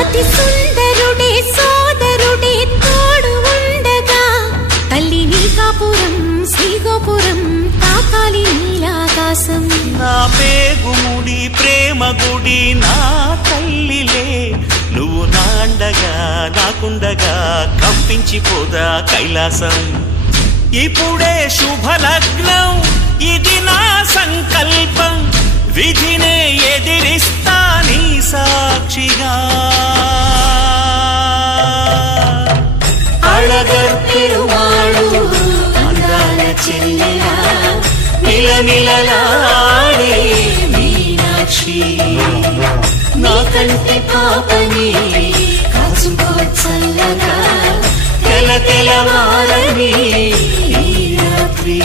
అతి సుందరుడే సోదరుడే తోడు ఉండగా తల్లి నీ కాపురం శ్రీగోపురం తాకాలి నీలాకాశం. నా పేగుముడి ప్రేమ గుడి నా తల్లిలే నువ్వు నాండగా నాకుండగా కంపించిపోదా కైలాసం. ఇప్పుడే శుభలగ్నం ఇది నా సంకల్పం విధినే ఎదిరిస్తా నీ సాక్షిగా. అళగర్ పెరుమాళు అందాల చెల్లెలా నిలనిలలాడే మీనాక్షి నీ కంటి పాపని కాచుకో చల్లగా తెల తెలవారని ఈ రాత్రి.